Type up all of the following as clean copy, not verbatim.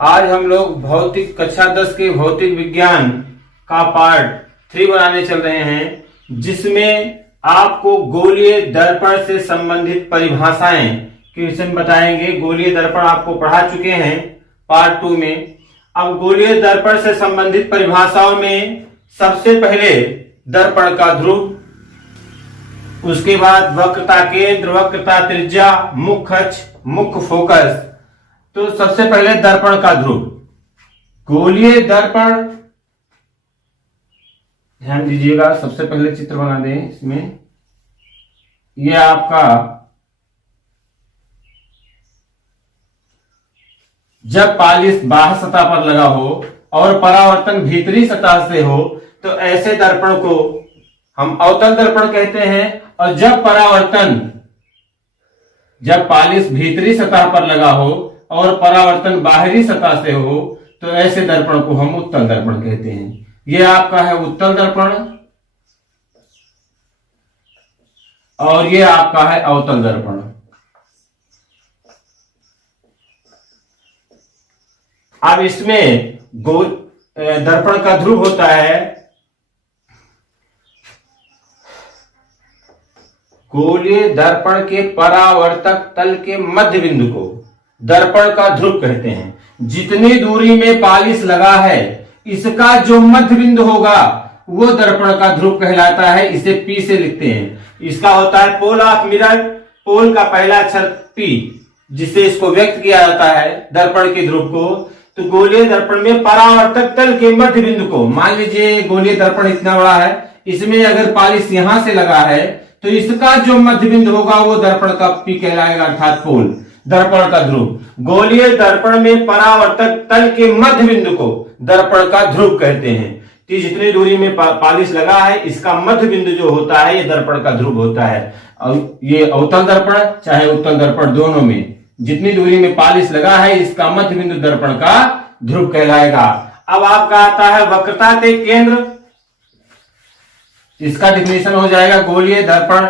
आज हम लोग भौतिक कक्षा 10 के भौतिक विज्ञान का पार्ट 3 बनाने चल रहे हैं, जिसमें आपको गोलीय दर्पण से संबंधित परिभाषाएं के विषय में बताएंगे। गोलीय दर्पण आपको पढ़ा चुके हैं पार्ट 2 में। अब गोलीय दर्पण से संबंधित परिभाषाओं में सबसे पहले दर्पण का ध्रुव, उसके बाद वक्रता केंद्र, वक्रता त्रिज्या, मुख्य अक्ष, मुख्य फोकस। तो सबसे पहले दर्पण का ध्रुव। गोलीय दर्पण, ध्यान दीजिएगा, सबसे पहले चित्र बना दें इसमें। यह आपका जब पालिश बाह्य सतह पर लगा हो और परावर्तन भीतरी सतह से हो तो ऐसे दर्पण को हम अवतल दर्पण कहते हैं। और जब पालिश भीतरी सतह पर लगा हो और परावर्तन बाहरी सतह से हो तो ऐसे दर्पण को हम उत्तल दर्पण कहते हैं। यह आपका है उत्तल दर्पण और यह आपका है अवतल दर्पण। अब इसमें दर्पण का ध्रुव होता है गोलीय दर्पण के परावर्तक तल के मध्य बिंदु को दर्पण का ध्रुव कहते हैं। जितनी दूरी में पालिश लगा है इसका जो मध्य बिंदु होगा वो दर्पण का ध्रुव कहलाता है। इसे P से लिखते हैं। इसका होता है पोल ऑफ मिरर, पोल का पहला अक्षर P, जिससे इसको व्यक्त किया जाता है दर्पण के ध्रुव को। तो गोलीय दर्पण में परावर्तक तल के मध्य बिंदु को, मान लीजिए गोलीय दर्पण इतना बड़ा है, इसमें अगर पालिश यहां से लगा है तो इसका जो मध्य बिंदु होगा वो दर्पण का P कहलाएगा, अर्थात पोल, दर्पण का ध्रुव। गोलीय दर्पण में परावर्तक तल के मध्य बिंदु को दर्पण का ध्रुव कहते हैं। तो जितनी दूरी में पालिश लगा है इसका मध्य बिंदु जो होता है ये दर्पण का ध्रुव होता है। और ये अवतल दर्पण चाहे उत्तल दर्पण, दोनों में जितनी दूरी में पालिश लगा है इसका मध्य बिंदु दर्पण का ध्रुव कहलाएगा। अब आपका आता है वक्रता के केंद्र। इसका डिफिनेशन हो जाएगा गोलीय दर्पण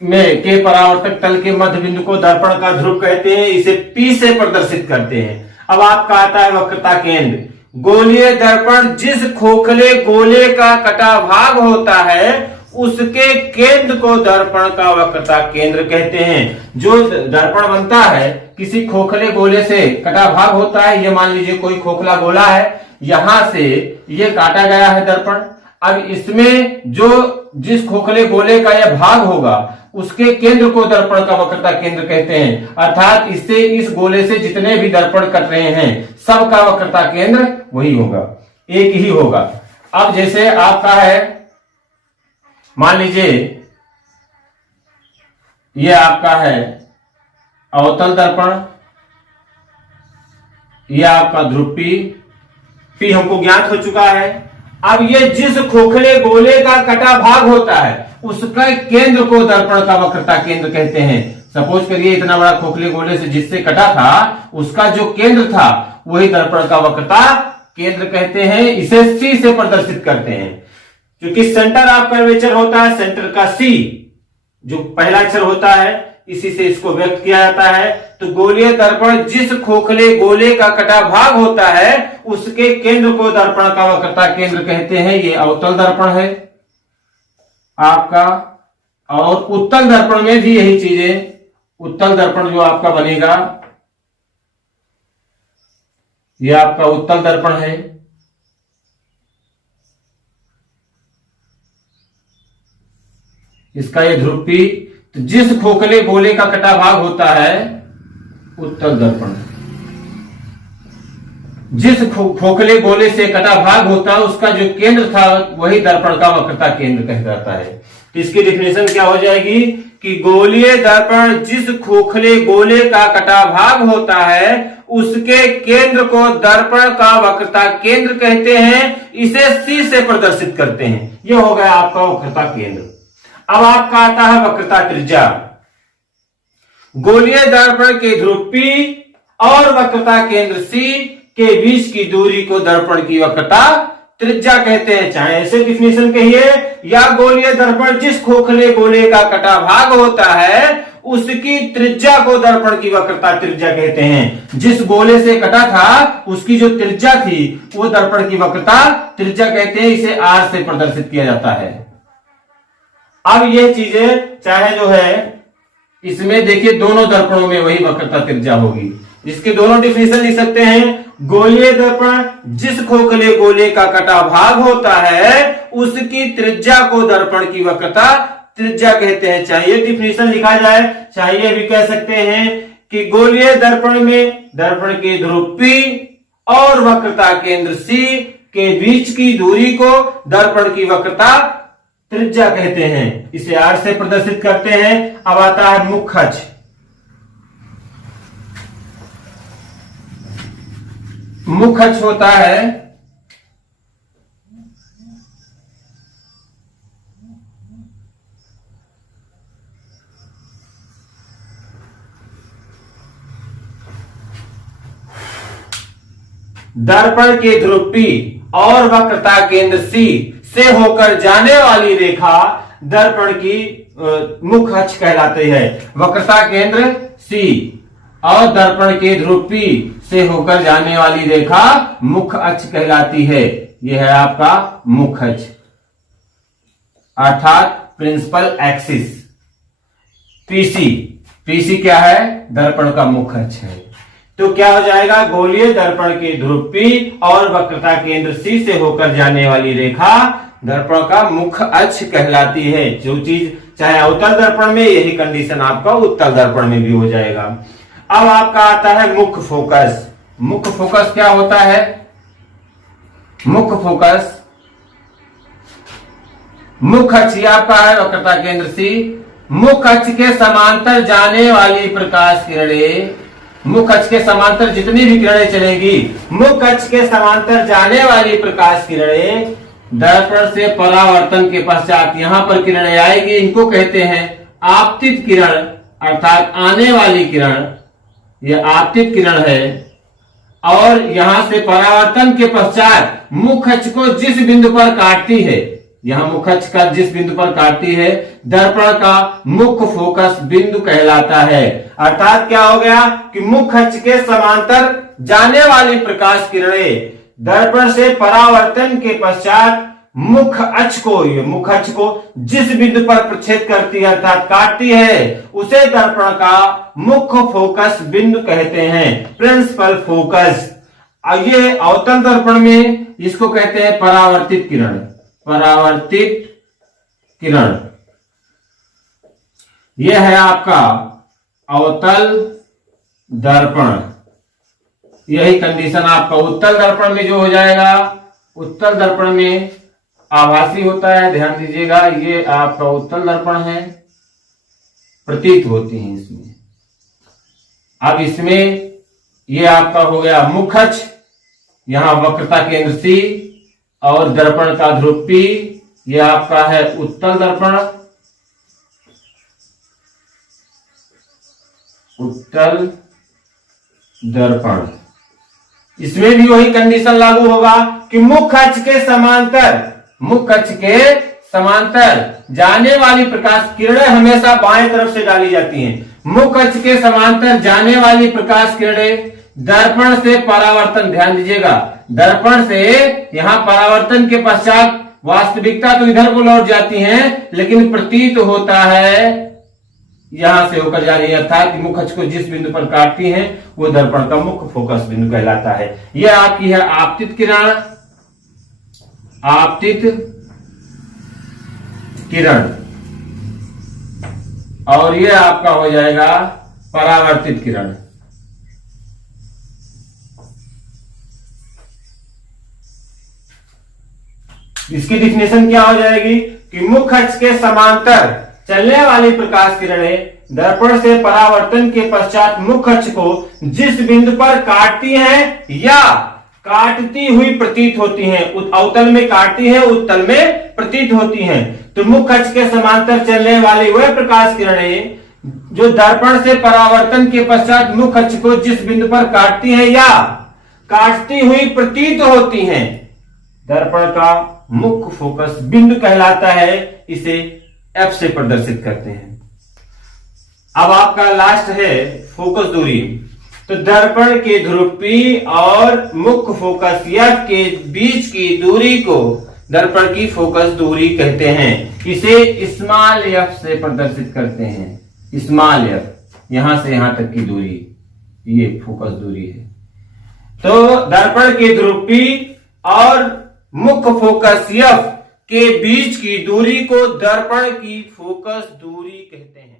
में के परावर्तक तल के मध्य बिंदु को दर्पण का ध्रुव कहते हैं। इसे P से प्रदर्शित करते हैं। अब आपका आता है वक्रता केंद्र। गोलीय दर्पण जिस खोखले गोले का कटा भाग होता है उसके केंद्र को दर्पण का वक्रता केंद्र कहते हैं। जो दर्पण बनता है किसी खोखले गोले से कटा भाग होता है। ये मान लीजिए कोई खोखला गोला है, यहां से ये काटा गया है दर्पण। अब इसमें जो जिस खोखले गोले का यह भाग होगा उसके केंद्र को दर्पण का वक्रता केंद्र कहते हैं। अर्थात इससे इस गोले से जितने भी दर्पण कट रहे हैं सबका वक्रता केंद्र वही होगा, एक ही होगा। अब जैसे आपका है, मान लीजिए यह आपका है अवतल दर्पण, यह आपका ध्रुव P हमको ज्ञात हो चुका है। अब ये जिस खोखले गोले का कटा भाग होता है उसका केंद्र को दर्पण का वक्रता केंद्र कहते हैं। सपोज करिए इतना बड़ा खोखले गोले से जिससे कटा था उसका जो केंद्र था वही दर्पण का वक्रता केंद्र कहते हैं। इसे C से प्रदर्शित करते हैं। क्योंकि सेंटर ऑफ कर्वेचर होता है, सेंटर का C जो पहला अक्षर होता है, इसी से इसको व्यक्त किया जाता है। तो गोलीय दर्पण जिस खोखले गोले का कटा भाग होता है उसके केंद्र को दर्पण का वक्रता केंद्र कहते हैं। ये अवतल दर्पण है आपका। और उत्तल दर्पण में भी यही चीजें, उत्तल दर्पण जो आपका बनेगा यह आपका उत्तल दर्पण है। इसका ये ध्रुव P, तो जिस खोखले गोले का कटा भाग होता है उत्तल दर्पण, जिस खोखले गोले से कटा भाग होता है उसका जो केंद्र था वही दर्पण का वक्रता केंद्र कहलाता है। तो इसकी डिफिनेशन क्या हो जाएगी कि गोलीय दर्पण जिस खोखले गोले का कटा भाग होता है उसके केंद्र को दर्पण का वक्रता केंद्र कहते हैं। इसे C से प्रदर्शित करते हैं। यह हो गया आपका वक्रता केंद्र। अब आपका आता है वक्रता त्रिज्या। गोलीय दर्पण के ध्रुव P और वक्रता केंद्र C के बीच की दूरी को दर्पण की वक्रता त्रिज्या कहते हैं। चाहे ऐसे डिफिनेशन कहिए या गोलीय दर्पण जिस खोखले गोले का कटा भाग होता है उसकी त्रिज्या को दर्पण की वक्रता त्रिज्या कहते हैं। जिस गोले से कटा था उसकी जो त्रिज्या थी वो दर्पण की वक्रता त्रिज्या कहते हैं। इसे आर से प्रदर्शित किया जाता है। अब ये चीजें चाहे जो है इसमें देखिए दोनों दर्पणों में वही वक्रता त्रिज्या होगी। इसके दोनों डिफिनेशन लिख सकते हैं। गोलीय दर्पण जिस खोखले गोले का कटा भाग होता है उसकी त्रिज्या को दर्पण की वक्रता त्रिज्या कहते हैं। चाहिए डिफिनेशन लिखा जाए, चाहिए भी कह सकते हैं कि गोलीय दर्पण में दर्पण के ध्रुव P और वक्रता केंद्र C के बीच की दूरी को दर्पण की वक्रता त्रिज्या कहते हैं। इसे आर से प्रदर्शित करते हैं। अब आता है मुख्य अक्ष। मुख्य अक्ष होता है दर्पण के ध्रुव P और वक्रता केंद्र C से होकर जाने वाली रेखा दर्पण की मुख्य अक्ष कहलाती है। वक्रता केंद्र C और दर्पण के ध्रुव P से होकर जाने वाली रेखा मुख्य अक्ष कहलाती है। यह है आपका मुख्य अक्ष अर्थात प्रिंसिपल एक्सिस। पीसी क्या है? दर्पण का मुख्य अक्ष है। तो क्या हो जाएगा? गोलीय दर्पण के ध्रुव P और वक्रता केंद्र C से होकर जाने वाली रेखा दर्पण का मुख्य अक्ष कहलाती है। जो चीज चाहे अवतल दर्पण में, यही कंडीशन आपका उत्तल दर्पण में भी हो जाएगा। अब आपका आता है मुख्य फोकस। मुख्य फोकस क्या होता है? मुख्य फोकस मुख्य अक्ष आपका है वक्रता केंद्र C। मुख्य अक्ष के समांतर जाने वाली प्रकाश किरणें, मुख्य अक्ष के समांतर जितनी भी किरणें चलेगी, मुख्य अक्ष के समांतर जाने वाली प्रकाश किरणें दर्पण से परावर्तन के पश्चात यहां पर किरणें आएगी। इनको कहते हैं आपतित किरण अर्थात आने वाली किरण। यह आपतित किरण है और यहां से परावर्तन के पश्चात मुख्य अक्ष को जिस बिंदु पर काटती है, यहां मुख्य अक्ष का जिस बिंदु पर काटती है, दर्पण का मुख्य फोकस बिंदु कहलाता है। अर्थात क्या हो गया कि मुख्य अक्ष के समांतर जाने वाली प्रकाश किरणें दर्पण से परावर्तन के पश्चात मुख्य अक्ष को जिस बिंदु पर प्रच्छेद करती है अर्थात काटती है, उसे दर्पण का मुख्य फोकस बिंदु कहते हैं, प्रिंसिपल फोकस। ये अवतल दर्पण में इसको कहते हैं परावर्तित किरण। परावर्तित किरण यह है आपका अवतल दर्पण। यही कंडीशन आपका उत्तल दर्पण में जो हो जाएगा। उत्तल दर्पण में आभासी होता है, ध्यान दीजिएगा। ये आपका उत्तल दर्पण है, प्रतीत होती है इसमें। अब इसमें ये आपका हो गया मुख्य अक्ष, यहां वक्रता केंद्र C और दर्पण का ध्रुव P। ये आपका है उत्तल दर्पण। उत्तल दर्पण इसमें भी वही कंडीशन लागू होगा कि मुख्य अक्ष के समांतर जाने वाली प्रकाश किरणें हमेशा बाएं तरफ से डाली जाती हैं। मुख्य अक्ष के समांतर जाने वाली प्रकाश किरणें दर्पण से परावर्तन, ध्यान दीजिएगा, दर्पण से यहां परावर्तन के पश्चात वास्तविकता तो इधर को लौट जाती हैं, लेकिन प्रतीत होता है यहां से होकर जा रही है। अर्थात मुख्य अक्ष को जिस बिंदु पर काटती हैं वो दर्पण का मुख्य फोकस बिंदु कहलाता है। यह आपकी है आपतित किरण। आपतित किरण और यह आपका हो जाएगा परावर्तित किरण। इसकी डिफिनेशन क्या हो जाएगी कि मुख्य अक्ष के समांतर चलने वाली प्रकाश किरणें दर्पण से परावर्तन के पश्चात मुख्य अक्ष को जिस बिंदु पर काटती हैं या काटती हुई प्रतीत होती हैं, अवतल में काटती हैं, उत्तल में प्रतीत होती हैं। तो मुख्य अक्ष के समांतर चलने वाली वह प्रकाश किरणें जो दर्पण से परावर्तन के पश्चात मुख्य अक्ष को जिस बिंदु पर काटती हैं या काटती हुई प्रतीत होती हैं, दर्पण का मुख्य फोकस बिंदु कहलाता है। इसे F से प्रदर्शित करते हैं। अब आपका लास्ट है फोकस दूरी। तो दर्पण के ध्रुव P और मुख्य फोकस F के बीच की दूरी को दर्पण की फोकस दूरी कहते हैं। इसे स्मॉल f से प्रदर्शित करते हैं। स्मॉल f, यहां से यहां तक की दूरी, ये फोकस दूरी है। तो दर्पण के ध्रुव P और मुख्य फोकस F के बीच की दूरी को दर्पण की फोकस दूरी कहते हैं।